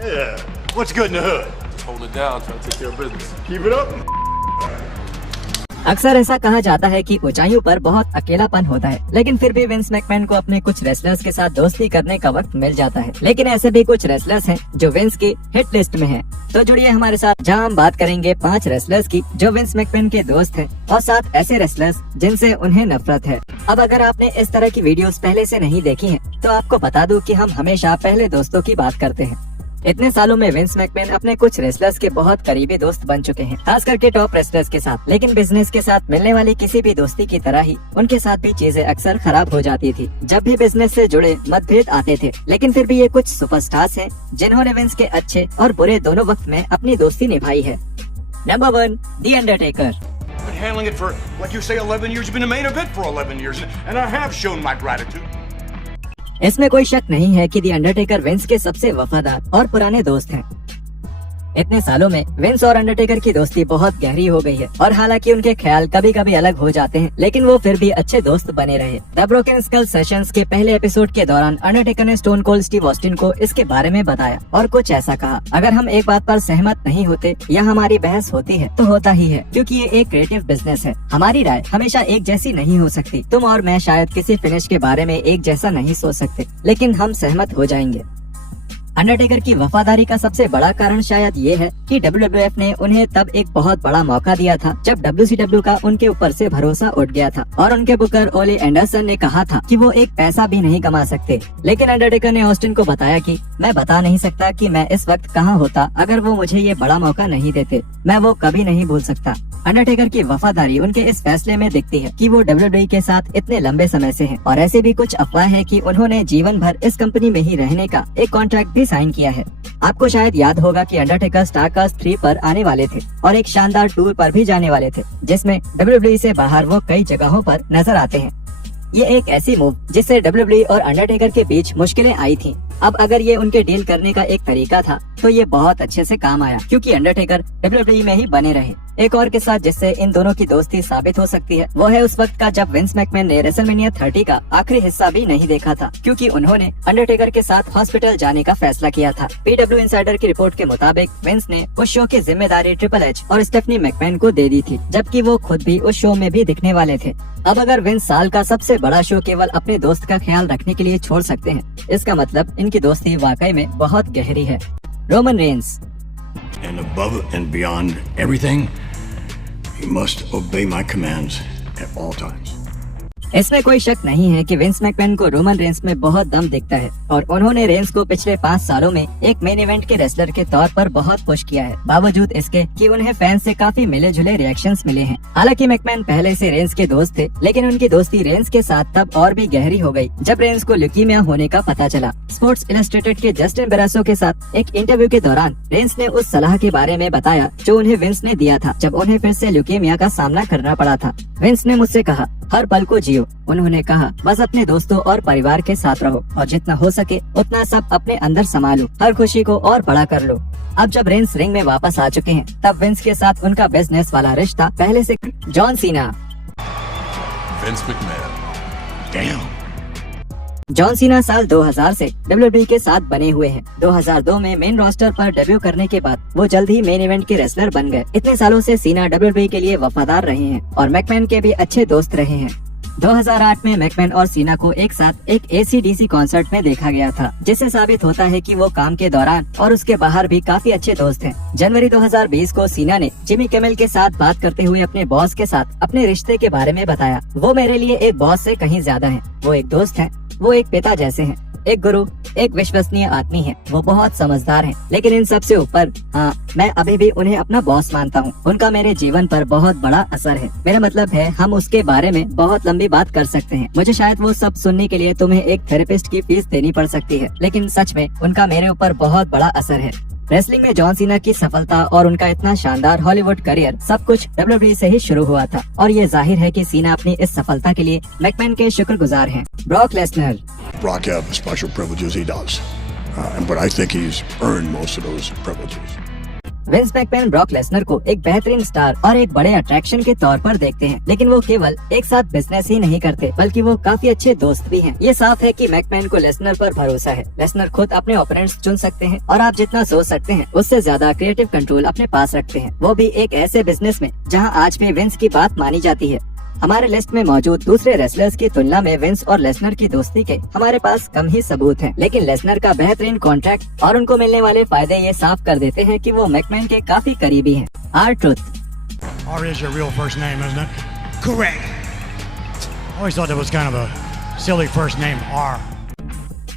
Yeah. What's good in the hood? Just hold it down, trying to take care of business. Keep it up. अक्सर ऐसा कहा जाता है कि ऊंचाइयों पर बहुत अकेलापन होता है, लेकिन फिर भी विंस मैकमैन को अपने कुछ रेसलर्स के साथ दोस्ती करने का वक्त मिल जाता है। लेकिन ऐसे भी कुछ रेसलर्स हैं जो विंस की हिट लिस्ट में हैं। तो जुड़िए हमारे साथ, जहां हम बात करेंगे 5 रेसलर्स की जो विंस मैकमैन के दोस्त हैं और 7 ऐसे रेसलर्स जिनसे उन्हें नफरत है। अब अगर आपने इस तरह की वीडियोस पहले से नहीं देखी हैं, तो आपको बता दूं कि हम हमेशा पहले दोस्तों की बात करते हैं। इतने सालों में विंस मैकमैन अपने कुछ रेसलर्स के बहुत करीबी दोस्त बन चुके हैं, खास करके टॉप रेसलर्स के साथ। लेकिन बिजनेस के साथ मिलने वाली किसी भी दोस्ती की तरह ही उनके साथ भी चीजें अक्सर खराब हो जाती थी। जब भी बिजनेस से जुड़े मतभेद आते थे, लेकिन फिर भी ये कुछ सुपरस्टार्स हैं जिन्होंने विंस के अच्छे और बुरे दोनों वक्त में अपनी दोस्ती निभाई है। Number 1, the Undertaker. Been handling it for, like you say, 11 years. You've been a main event for 11 years, and I have shown my gratitude. इसमें कोई शक नहीं है कि द अंडरटेकर विंस के सबसे वफादार और पुराने दोस्त हैं। इतने सालों में विंस और अंडरटेकर की दोस्ती बहुत गहरी हो गई है, और हालांकि उनके ख्याल कभी कभी अलग हो जाते हैं, लेकिन वो फिर भी अच्छे दोस्त बने रहे। द ब्रोकन स्कल सेशंस के पहले एपिसोड के दौरान अंडरटेकर ने स्टोन कोल्ड स्टीव ऑस्टिन को इसके बारे में बताया और कुछ ऐसा कहा, अगर हम एक बात पर सहमत नहीं होते या हमारी बहस होती है तो होता ही है, क्योंकि ये एक क्रिएटिव बिजनेस है। हमारी राय हमेशा एक जैसी नहीं हो सकती। तुम और मैं शायद किसी फिनिश के बारे में एक जैसा नहीं सोच सकते, लेकिन हम सहमत हो जाएंगे। अंडरटेकर की वफादारी का सबसे बड़ा कारण शायद ये है कि WWF ने उन्हें तब एक बहुत बड़ा मौका दिया था जब WCW का उनके ऊपर से भरोसा उठ गया था, और उनके बुकर ओले एंडरसन ने कहा था कि वो एक पैसा भी नहीं कमा सकते। लेकिन अंडरटेकर ने ऑस्टिन को बताया कि मैं बता नहीं सकता कि मैं इस वक्त कहाँ होता अगर वो मुझे ये बड़ा मौका नहीं देते। मैं वो कभी नहीं भूल सकता। अंडरटेकर की वफादारी उनके इस फैसले में दिखती है कि वो WWE के साथ इतने लंबे समय से हैं, और ऐसे भी कुछ अफवाह है कि उन्होंने जीवन भर इस कंपनी में ही रहने का एक कॉन्ट्रैक्ट भी साइन किया है। आपको शायद याद होगा कि अंडरटेकर स्टारकास्ट 3 पर आने वाले थे और एक शानदार टूर पर भी जाने वाले थे, जिसमें WWE से बाहर वो कई जगहों पर नजर आते हैं। ये एक ऐसी मूव जिससे WWE और अंडरटेकर के बीच मुश्किलें आई थी। अब अगर ये उनके डील करने का एक तरीका था तो ये बहुत अच्छे से काम आया, क्योंकि अंडरटेकर WWE में ही बने रहे। एक और के साथ जिससे इन दोनों की दोस्ती साबित हो सकती है, वो है उस वक्त का जब विंस मैकमैन ने रेसलमेनिया 30 का आखिरी हिस्सा भी नहीं देखा था, क्योंकि उन्होंने अंडरटेकर के साथ हॉस्पिटल जाने का फैसला किया था। PW इनसाइडर की रिपोर्ट के मुताबिक विंस ने उस शो की जिम्मेदारी ट्रिपल एच और स्टेफनी मैकमैन को दे दी थी, जबकि वो खुद भी उस शो में भी दिखने वाले थे। अब अगर विंस साल का सबसे बड़ा शो केवल अपने दोस्त का ख्याल रखने के लिए छोड़ सकते हैं, इसका मतलब इनकी दोस्ती वाकई में बहुत गहरी है। Roman Reigns. And above and beyond everything, you must obey my commands at all times. इसमें कोई शक नहीं है कि विंस मैकमैन को रोमन रेंस में बहुत दम दिखता है, और उन्होंने रेंस को पिछले 5 सालों में एक मेन इवेंट के रेसलर के तौर पर बहुत पुश किया है, बावजूद इसके कि उन्हें फैंस से काफी मिले जुले रिएक्शंस मिले हैं। हालांकि मैकमैन पहले से रेंस के दोस्त थे, लेकिन उनकी दोस्ती रेंस के साथ तब और भी गहरी हो गई जब रेंस को ल्यूकीमिया होने का पता चला। स्पोर्ट्स इलस्ट्रेटेड के जस्टिन बेरासो के साथ एक इंटरव्यू के दौरान रेंस ने उस सलाह के बारे में बताया जो उन्हें विंस ने दिया था जब उन्हें फिर से ल्यूकीमिया का सामना करना पड़ा था। विंस ने मुझसे कहा, हर पल को जियो। उन्होंने कहा, बस अपने दोस्तों और परिवार के साथ रहो, और जितना हो सके उतना सब अपने अंदर संभालो, हर खुशी को और बड़ा कर लो। अब जब रेंस रिंग में वापस आ चुके हैं, तब विंस के साथ उनका बिजनेस वाला रिश्ता पहले से। John Cena. Vince McMahon. Damn. John Cena साल 2000 से WWE के साथ बने हुए हैं। 2002 में मेन रोस्टर पर डेब्यू करने के बाद वो जल्द ही मेन इवेंट के रेसलर बन गए। इतने सालों से सीना WWE के लिए वफादार रहे हैं और मैकमैन के भी अच्छे दोस्त रहे हैं। 2008 में मैकमैन और सीना को एक साथ एक AC/DC कॉन्सर्ट में देखा गया था, जिससे साबित होता है कि वो काम के दौरान और उसके बाहर भी काफी अच्छे दोस्त हैं। जनवरी 2020 को सीना ने जिमी किमेल के साथ बात करते हुए अपने बॉस के साथ अपने रिश्ते के बारे में बताया। वो मेरे लिए एक बॉस से कहीं ज्यादा हैं। वो एक दोस्त हैं, वो एक पिता जैसे हैं, एक गुरु, एक विश्वसनीय आदमी है। वो बहुत समझदार हैं, लेकिन इन सब से ऊपर हाँ, मैं अभी भी उन्हें अपना बॉस मानता हूँ। उनका मेरे जीवन पर बहुत बड़ा असर है। मेरा मतलब है, हम उसके बारे में बहुत लंबी बात कर सकते हैं। मुझे शायद वो सब सुनने के लिए तुम्हें एक थेरेपिस्ट की फीस देनी पड़ सकती है, लेकिन सच में उनका मेरे ऊपर बहुत बड़ा असर है। रेसलिंग में जॉन सीना की सफलता और उनका इतना शानदार हॉलीवुड करियर सब कुछ WWE से ही शुरू हुआ था, और ये जाहिर है कि सीना अपनी इस सफलता के लिए मैकमैन के शुक्रगुजार हैं। Brock Lesnar. Brock have special privileges he does, but I think he's earned most of those privileges. Vince McMahon Brock Lesnar को एक बेहतरीन स्टार और एक बड़े अट्रैक्शन के तौर पर देखते हैं, लेकिन वो केवल एक साथ बिजनेस ही नहीं करते बल्कि वो काफी अच्छे दोस्त भी हैं। ये साफ है कि मैकमैन को लेसनर पर भरोसा है। लेसनर खुद अपने ओपोनेंट्स चुन सकते हैं और आप जितना सोच सकते हैं उससे ज्यादा क्रिएटिव कंट्रोल अपने पास रखते हैं, वो भी एक ऐसे बिजनेस में जहां आज भी विंस की बात मानी जाती है। हमारे लिस्ट में मौजूद दूसरे रेसलर्स की तुलना में विंस और लेसनर की दोस्ती के हमारे पास कम ही सबूत हैं, लेकिन लेसनर का बेहतरीन कॉन्ट्रैक्ट और उनको मिलने वाले फायदे ये साफ कर देते हैं कि वो मैकमैन के काफी करीबी हैं। R-Truth। R is your real first name, isn't it? Correct. Always thought that was kind of a silly first name, R.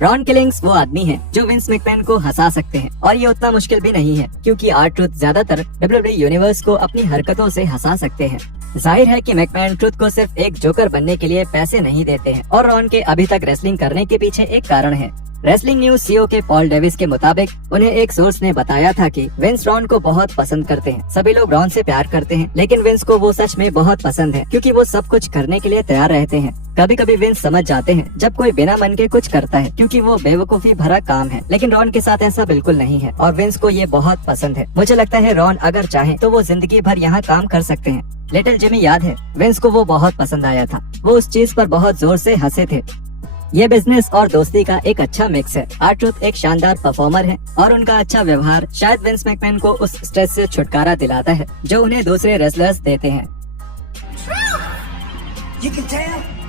Ron killings वो आदमी है जो विंस मैकमैन को हंसा सकते हैं, और ये उतना मुश्किल भी नहीं है क्योंकि R-Truth ज्यादातर WWE यूनिवर्स को अपनी हरकतों से हंसा सकते हैं। जाहिर है कि मैकमैन ट्रुथ को सिर्फ एक जोकर बनने के लिए पैसे नहीं देते हैं, और रॉन के अभी तक रेसलिंग करने के पीछे एक कारण है। रेसलिंग न्यूज सीईओ के पॉल डेविस के मुताबिक उन्हें एक सोर्स ने बताया था कि विंस रॉन को बहुत पसंद करते हैं। सभी लोग रॉन से प्यार करते हैं, लेकिन विंस को वो सच में बहुत पसंद है क्योंकि वो सब कुछ करने के लिए तैयार रहते हैं। कभी कभी विंस समझ जाते हैं जब कोई बिना मन के कुछ करता है क्योंकि वो बेवकूफी भरा काम है, लेकिन रॉन के साथ ऐसा बिल्कुल नहीं है और विंस को ये बहुत पसंद है। मुझे लगता है रॉन अगर चाहे तो वो जिंदगी भर यहाँ काम कर सकते हैं। लिटिल जिमी याद है, विंस को वो बहुत पसंद आया था, वो उस चीज पर बहुत जोर से हंसे थे। ये बिजनेस और दोस्ती का एक अच्छा मिक्स है। R-Truth एक शानदार परफॉर्मर है और उनका अच्छा व्यवहार शायद विंस मैकमैन को उस स्ट्रेस से छुटकारा दिलाता है जो उन्हें दूसरे रेसलर्स देते हैं। You can tell